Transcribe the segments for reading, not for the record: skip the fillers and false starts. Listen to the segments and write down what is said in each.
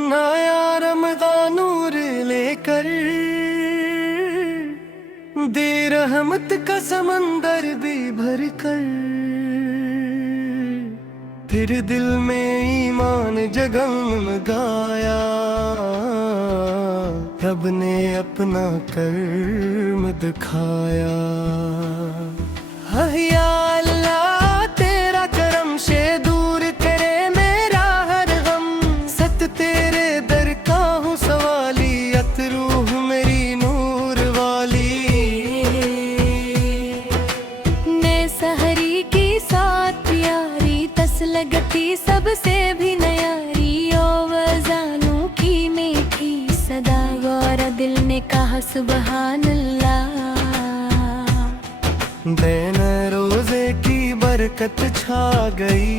नया रमज़ान नूर लेकर दे रहमत का समंदर भी भर कर, फिर दिल में ईमान जगमगाया। रब ने अपना कर्म दिखाया। या अल्लाह तेरा करम से दूर करे मेरा हर गम, सत तेरे दर का हूँ सवाली, रूह मेरी नूर वाली। ने सहरी की साथ यारी, तस लगती सबसे भी नयारी। ओ वज़ानों की मीठी सदा, गौर दिल ने कहा सुबहान अल्लाह। दिन रोजे की बरकत छा गई,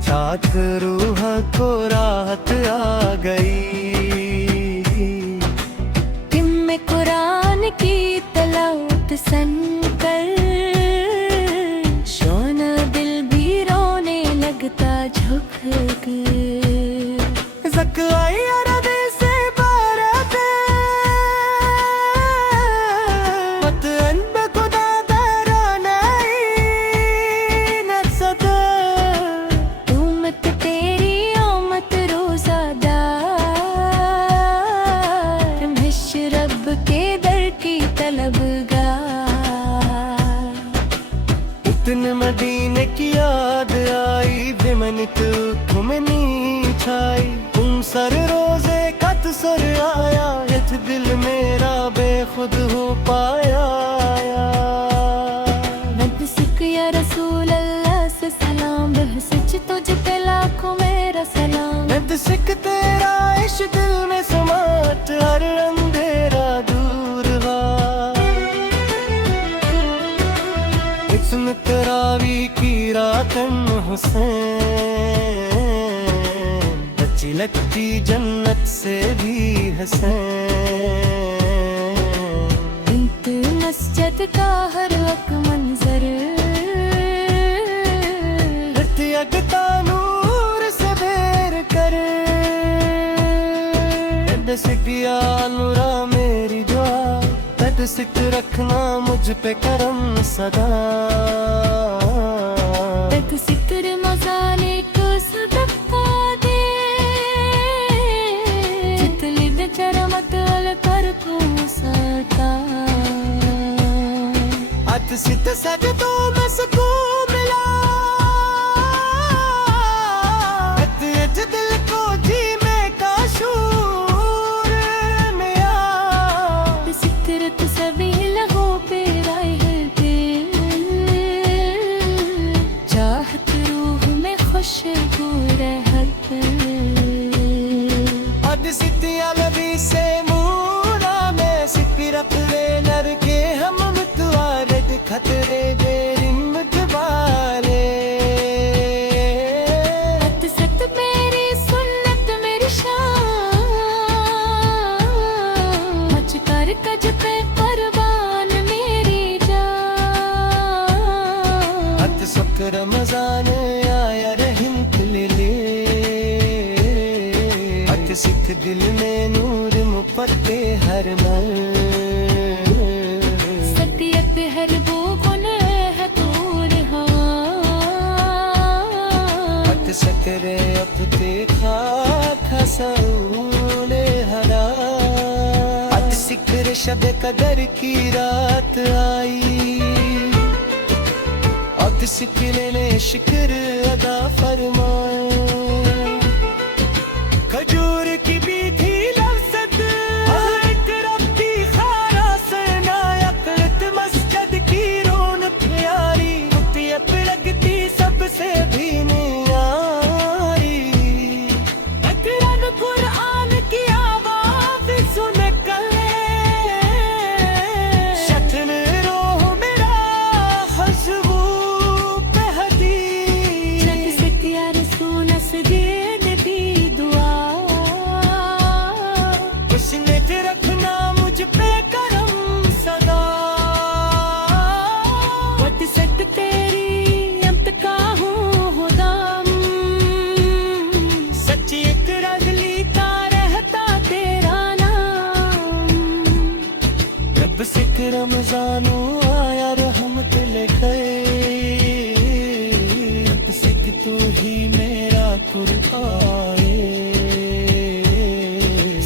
चाक रूह को राहत आ गई। में कुरान की तलावत सन कर, शोना दिल भी रोने लगता झुक कर। ज़काई अरबी से बारात मत अनब खुदा दरानाई नक्सद। उम्मत तेरी उम्मत रोज़ादार, रब के दर की तलबगार। इतने मदीने की याद आई, दिमन तू घुमनी छाई। तुम सर रोजे कत सर आया, इस दिल मेरा बेखुद हो पाया। सिक या रसूल अल्लाह से सलाम, सच तुझ पे लाखों मेरा सलाम। सिक तेरा इश्क दिल में समाट, हर अंधेरा दूर हुआ। इसमें तरावी की रातन हुसैन, अच्छी लगती जन्नत से भी हसैन। इंत मस्जिद का हर वक्त मंजर, अगता नूर से बेर कर। सिकिया नूरा मेरी दुआ, तद सिक रखना मुझ पे करम सदा। तद सिक्र मज़ाने को सदका दे, जितली बेचारा मतल कर को सता। अत सित सजदों में सुकून मिला, दिल को जी में काशूर में आ। सिकरत सभी लहू पे राय है दिल, चाहत रूह में खुशबू रहत। अद सितिया लबी से मूरा में सिकरत रे नर के हम मुतवारे खतरे दे रिमत वाले। कज पे कुर्बान मेरी जान। अत सुख रमज़ान आया रहमत ले ले, अत सिख दिल में नूर मुपत्ते हर मर। सतियत हर वो गुन है दूर अत सकरे अप ते खा खसूले हरा। सिक्र शब कदर की रात आई, अब सिक्र ने शिक्र अदा फरमाए। खजूर की भी थी लफ्ज़त, रब की खारास नायक। मस्जिद की रौनक प्यारी, मुतियत लगती सबसे भी न्यारी। अकरान कुरान की आवाज़ सुन रमजानू आया रहमत लेके सिख तू ही मेरा कुर्बाए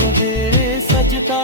मेरे सजदा